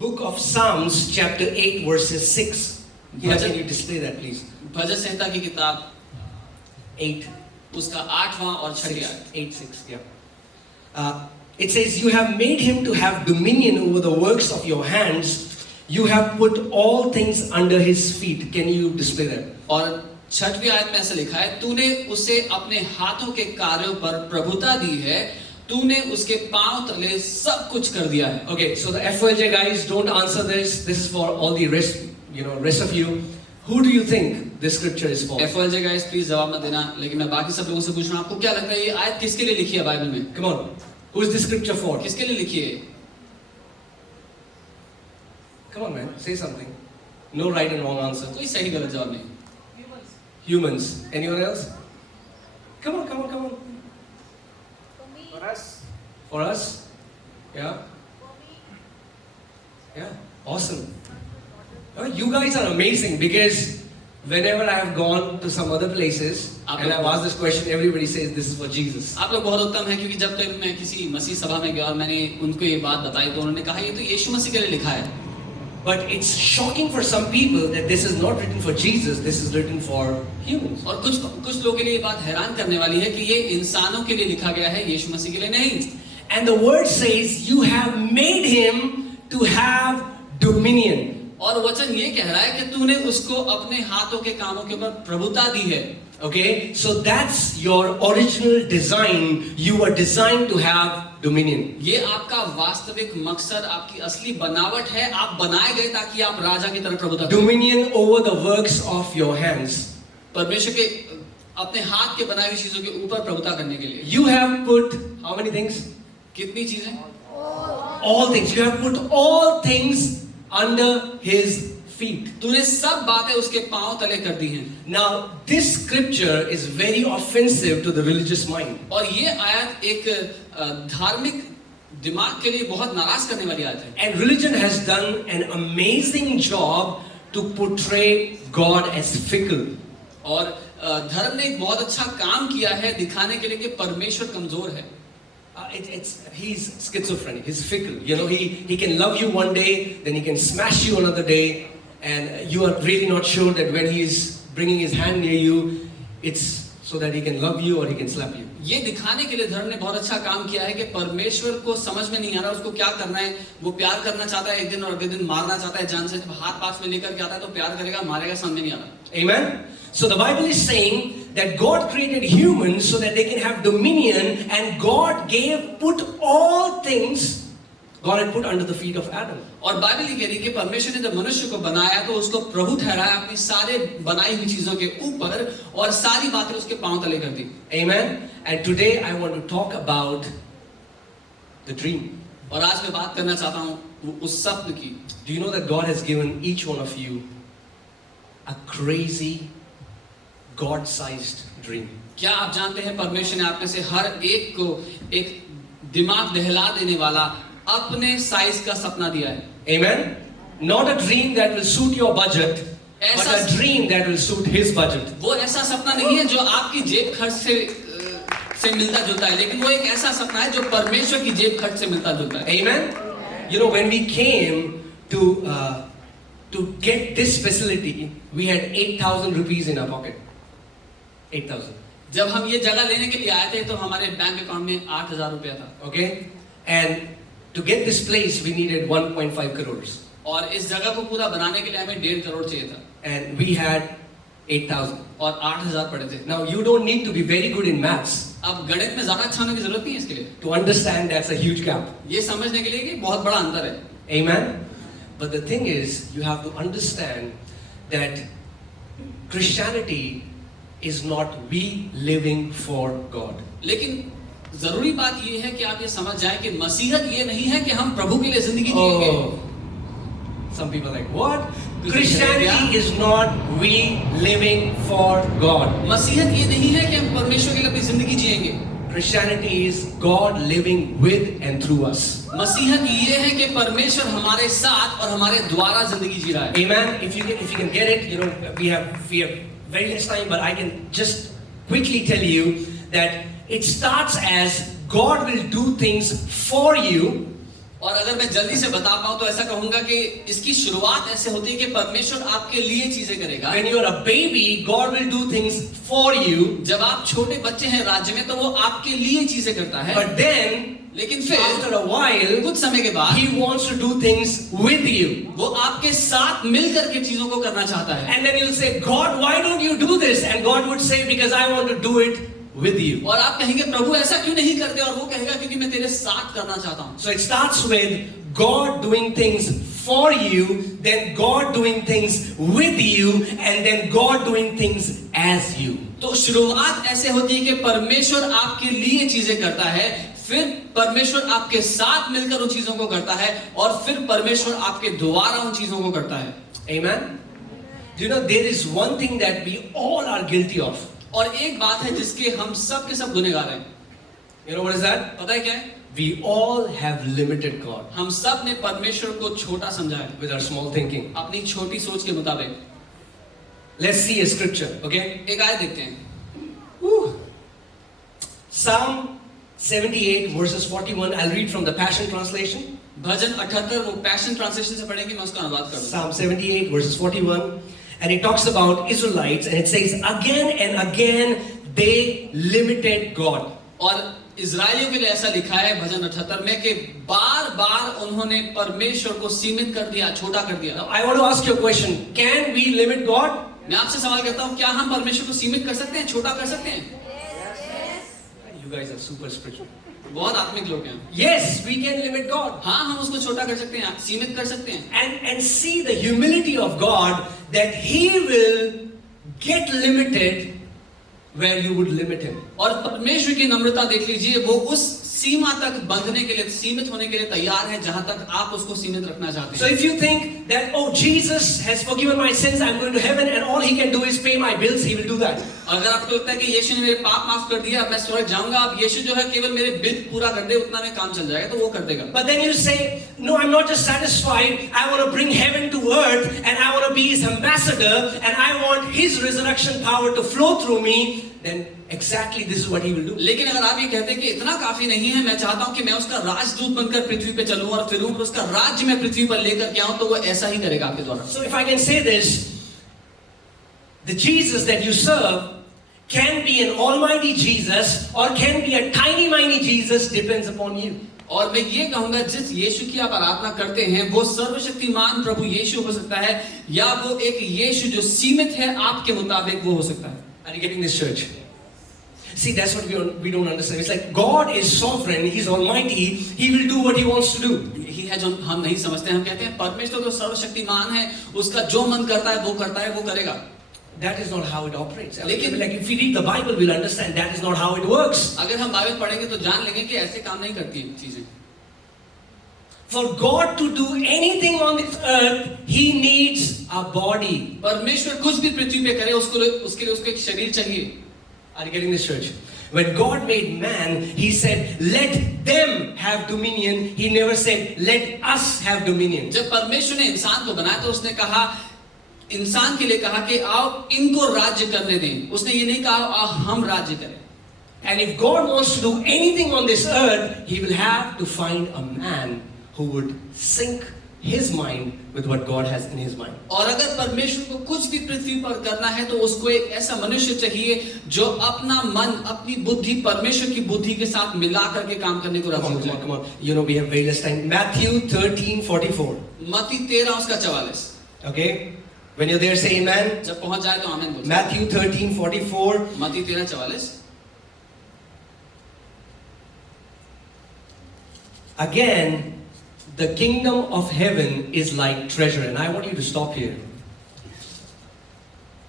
Book of Psalms, chapter 8, verses 6. Here, can you display that, please? भजन संहिता की किताब 8, उसका 8वां और 6 आयत। 8, 6, yeah. It says, you have made him to have dominion over the works of your hands. You have put all things under his feet. Can you display that? और 6वीं आयत में ऐसा लिखा है, तूने उसे अपने हाथों के कार्यों पर प्रभुता दी है, तूने उसके पांव तले सब कुछ कर दिया है। Okay, so the FOLJ guys, don't answer this. This is for all the rest, rest of you. Who do you think this scripture is for? FOLJ guys, please जवाब मत देना, लेकिन मैं बाकी सब लोगों से पूछ रहा हूँ, आपको क्या लगता है ये आयत किसके लिए लिखी है बाइबल में? Come on. Who is this scripture for? किसके लिए लिखी है? Come on, man. Say something. No right and wrong answer. कोई सही गलत जवाब नहीं। Humans. Anyone else? Come on. For us. For us? Yeah? Yeah. Awesome. You guys are amazing because whenever I have gone to some other places and I've asked this question, everybody says this is for Jesus. आप लोग बहुत उत्तम हैं, क्योंकि जब तक मैं किसी मसीह सभा में गया और मैंने उनको ये बात बताई तो उन्होंने कहा ये तो यीशु मसीह के लिए लिखा है। But it's shocking for some people that this is not written for Jesus, this is written for humans. और कुछ लोगों के लिए ये बात हैरान करने वाली है कि ये इंसानों के लिए लिखा गया है, यीशु मसीह के लिए नहीं। And the word says you have made him to have dominion. और वचन ये कह रहा है कि तूने उसको अपने हाथों के कामों के ऊपर प्रभुता दी है। Okay, so that's your original design. You were designed to have dominion. ये आपका वास्तविक मकसद, आपकी असली बनावट है, आप बनाए गए ताकि आप राजा की तरह प्रभुता करें। Dominion over the works of your hands. परमेश्वर के अपने हाथ के बनाई हुई चीजों के ऊपर प्रभुता करने के लिए। You have put how many things? कितनी चीजें? All things. You have put all things under his feet. तूने सब बातें उसके पांव तले कर दी हैं। Now, this scripture is very offensive to the religious mind. और ये आयत एक धार्मिक दिमाग के लिए बहुत नाराज करने वाली आयत है। And religion has done an amazing job to portray God as fickle. और धर्म ने एक बहुत अच्छा काम किया है दिखाने के लिए कि परमेश्वर कमजोर है। He's schizophrenic. He's fickle. He can love you one day, then he can smash you another day, and you are really not sure that when he is bringing his hand near you, it's so that he can love you or he can slap you. ये दिखाने के लिए धर्म ने बहुत अच्छा काम किया है कि परमेश्वर को समझ में नहीं आ रहा उसको क्या करना है। वो प्यार करना चाहता है एक दिन और अगले दिन मारना चाहता है जान से। जब हाथ पास में लेकर के आता है तो प्यार करेगा, मारेगा, समझ नहीं आ रहा। Amen. So the Bible is saying that God created humans so that they can have dominion, and God put all things God had put under the feet of Adam. और बाइबल ये कह रही है कि परमेश्वर ने जब मनुष्य को बनाया तो उसको प्रभु ठहराया अपनी सारे बनाई हुई चीजों के ऊपर और सारी बातें उसके पांव तले कर दी। Amen. And today I want to talk about the dream. और आज मैं बात करना चाहता हूँ उस सपने की। Do you know that God has given each one of you a crazy God-sized dream? क्या आप जानते हैं परमेश्वर ने आप में से हर एक को एक दिमाग दहला देने वाला अपने साइज का सपना दिया है। Amen. Not a dream that will suit your budget, but a dream that will suit His budget. वो ऐसा सपना नहीं है जो आपकी जेब खर्च से मिलता जुलता है, लेकिन वो एक ऐसा सपना है जो परमेश्वर की जेब खर्च से मिलता जुलता है। Amen. When we came to get this facility, we had 8,000 rupees in our pocket. 8,000. जब हम ये जगह लेने के लिए आए थे तो हमारे बैंक अकाउंट में 8,000 रुपया था। Okay, and to get this place we needed 1.5 crores. और इस जगह को पूरा बनाने के लिए हमें 1.5 करोड़ चाहिए था। And we had 8,000. और 8,000 पड़े थे। Now you don't need to be very good in maths. अब गणित में ज्यादा अच्छा होने की जरूरत नहीं है इसके लिए। To understand that's a huge gap. ये समझने के लिए कि बहुत बड़ा अंतर है। Amen. But the thing is, you have to understand that Christianity is not we living for God. लेकिन जरूरी बात ये है कि आप ये समझ जाएं कि मसीहत ये नहीं है कि हम प्रभु के लिए जिंदगी जिएंगे। Some people are like, what? Christianity is not we living for God. मसीहत ये नहीं है कि हम परमेश्वर के लिए अपनी जिंदगी जिएंगे। Christianity is God living with and through us. मसीहत ये है कि परमेश्वर हमारे साथ और हमारे द्वारा जिंदगी जी रहा है। Amen. If you can get it, we have very less time, but I can just quickly tell you that it starts as God will do things for you और अगर मैं जल्दी से बता पाऊं तो ऐसा कहूंगा कि इसकी शुरुआत ऐसे होती है कि परमेश्वर आपके लिए चीजें करेगा। When you are a baby, God will do things for you. जब आप छोटे बच्चे हैं राज्य में तो वो आपके लिए चीजें करता है, But then, लेकिन फिर after a while, कुछ समय के बाद He wants to do things with you. वो आपके साथ मिलकर के चीजों को करना चाहता है। And then you'll say, God, why don't you do this? And God would say, because I want to do it with you. और आप कहेंगे प्रभु ऐसा क्यों नहीं करते, और वो कहेगा क्योंकि मैं तेरे साथ करना चाहता हूँ। So it starts with God doing things for you, then God doing things with you, and then God doing things as you. तो शुरुआत ऐसे होती है कि परमेश्वर आपके लिए चीजें करता है, फिर परमेश्वर आपके साथ मिलकर उन चीजों को करता है, और फिर परमेश्वर आपके द्वारा उन चीजों को करता है। Amen? Do you know there is one thing that we all are guilty of? और एक बात है जिसके हम सब के सब गुनहगार हैं। You know what is that? पता है क्या है? We all have limited God हम सब ने परमेश्वर को छोटा समझा है with our small thinking. अपनी छोटी सोच के मुताबिक। Let's see a scripture, okay? एक आयत देखते हैं। Woo. Psalm 78 verses 41. I'll read from the Passion Translation. भजन 78 वो पैशन ट्रांसलेशन से पढ़ेंगे, मैं उसका अनुवाद करूंगा। Psalm 78 verses 41. And it talks about Israelites, and it says, again and again they limited God. और इजरायलियों के लिए ऐसा लिखा है भजन 78 में कि बार बार उन्होंने परमेश्वर को सीमित कर दिया, छोटा कर दिया। Now, I want to ask you a question. Can we limit God? मैं आपसे सवाल करता हूँ, क्या हम परमेश्वर को सीमित कर सकते हैं, छोटा कर सकते हैं? You guys are super spiritual. बहुत आत्मिक लोग हैं। Yes, we can limit God. हाँ, हम उसको छोटा कर सकते हैं, सीमित कर सकते हैं। And see the humility of God, that He will get limited where you would limit Him. और परमेश्वर की नम्रता देख लीजिए, वो उस सीमा तक बंधने के लिए, सीमित होने के लिए तैयार है जहां तक आप उसको सीमित रखना चाहते So हैं। if you think that, oh, Jesus has forgiven my sins, I'm going to heaven, and all He can do is pay my bills, He will do that. अगर आपको लगता है कि यीशु ने मेरे पाप माफ कर दिया, मैं स्वर्ग जाऊंगा, अब यीशु जो है केवल मेरे बिल पूरा कर दे, उतना में काम चल जाएगा, तो वो कर देगा। But then you say, no, I'm not just satisfied. I want to bring heaven to earth, and I want to be His ambassador, and I want His resurrection power to flow through me. Then exactly this is what He will do. लेकिन अगर आप ये कहते हैं कि इतना काफी नहीं है, मैं चाहता हूं कि मैं उसका राजदूत बनकर पृथ्वी पे चलूं और फिरूं, उसका राज्य मैं पृथ्वी पर लेकर के आऊं, तो वो ऐसा ही करेगा आपके द्वारा। So if I can say this, the Jesus that you serve can be an almighty Jesus or can be a tiny miny Jesus, depends upon you. और मैं ये कहूंगा, जिस यीशु की आप आराधना करते हैं वो सर्वशक्तिमान प्रभु यीशु हो सकता है, या वो एक यीशु जो सीमित है आपके मुताबिक वो हो सकता है। Are you getting this, church? See, that's what we don't understand. It's like God is sovereign, He's almighty, He will do what He wants to do. यही है जो हम नहीं समझते। हम कहते हैं परमेश्वर तो सर्वशक्तिमान है, उसका जो मन करता है वो करता है, वो करेगा। That is not how it operates. लेकिन like if we read the Bible, we'll understand that is not how it works. अगर हम बाइबल पढ़ेंगे तो जान लेंगे कि ऐसे काम नहीं करती चीजें। For God to do anything on this earth, He needs a body. परमेश्वर कुछ भी पृथ्वी पे करे, उसके लिए उसको एक शरीर चाहिए। Are you getting this, church? When God made man, He said, let them have dominion. He never said, let us have dominion. जब परमेश्वर ने इंसान को बनाया तो उसने कहा, इंसान के लिए कहा कि आओ इनको राज्य करने दें। उसने ये नहीं कहा आओ हम राज्य करें। And if God wants to do anything on this earth, He will have to find a man who would sync his mind with what God has in His mind. और अगर परमेश्वर को कुछ भी पृथ्वी पर करना है तो उसको एक ऐसा मनुष्य चाहिए जो अपना मन, अपनी बुद्धि परमेश्वर की बुद्धि के साथ मिला करके काम करने को राजी हो जाए। Come on. You know we have very less time. Matthew 13:44. मत्ती 13 उसका 44। Okay? When you're there, say amen. जब पहुंच जाए तो आमीन बोलो। Matthew 13:44. मत्ती 13:44। Again, the kingdom of heaven is like treasure, and I want you to stop here.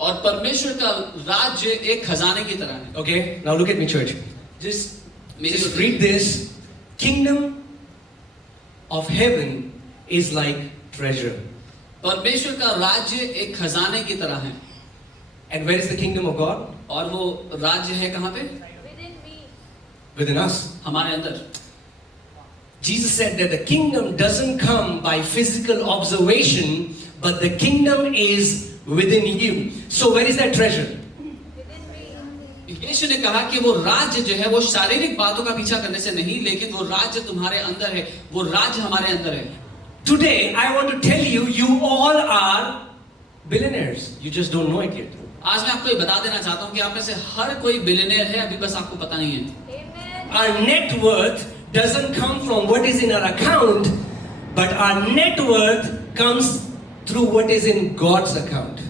और परमेश्वर का राज्य एक खजाने की तरह है। Okay? Now look at me, church. Just read this. Kingdom of heaven is like treasure. परमेश्वर का राज्य एक खजाने की तरह है। And where is the kingdom of God? और वो राज्य है कहाँ पे? Within us. हमारे अंदर। Jesus said that the kingdom doesn't come by physical observation, but the kingdom is within you. So where is that treasure? यीशु ने कहा कि वो राज्य जो है वो शारीरिक बातों का पीछा करने से नहीं, लेकिन वो राज्य तुम्हारे अंदर है, वो राज्य हमारे अंदर है। Today, I want to tell you, you all are billionaires. You just don't know it yet. आज मैं आपको ये बता देना चाहता हूँ कि आप में से हर कोई बिलियनियर है, अभी बस आपको पता नहीं है। Our net worth doesn't come from what is in our account, but our net worth comes through what is in God's account.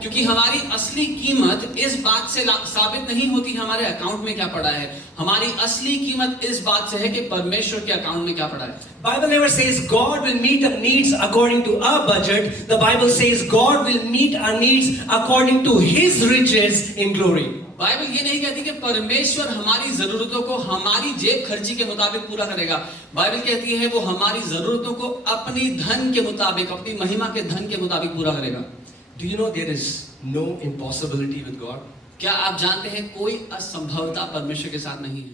क्योंकि हमारी असली कीमत इस बात से साबित नहीं होती हमारे अकाउंट में क्या पड़ा है, हमारी असली कीमत इस बात से है कि परमेश्वर के अकाउंट में क्या पड़ा है। Bible never says God will meet our needs according to our budget. The Bible says God will meet our needs according to His riches in glory. Bible ये नहीं कहती कि परमेश्वर हमारी जरूरतों को हमारी जेब खर्ची के मुताबिक पूरा करेगा। बाइबल कहती है वो हमारी जरूरतों को अपनी धन के मुताबिक, अपनी महिमा के धन के मुताबिक पूरा करेगा। Do you know there is no impossibility with God? क्या आप जानते हैं कोई असंभवता परमेश्वर के साथ नहीं है?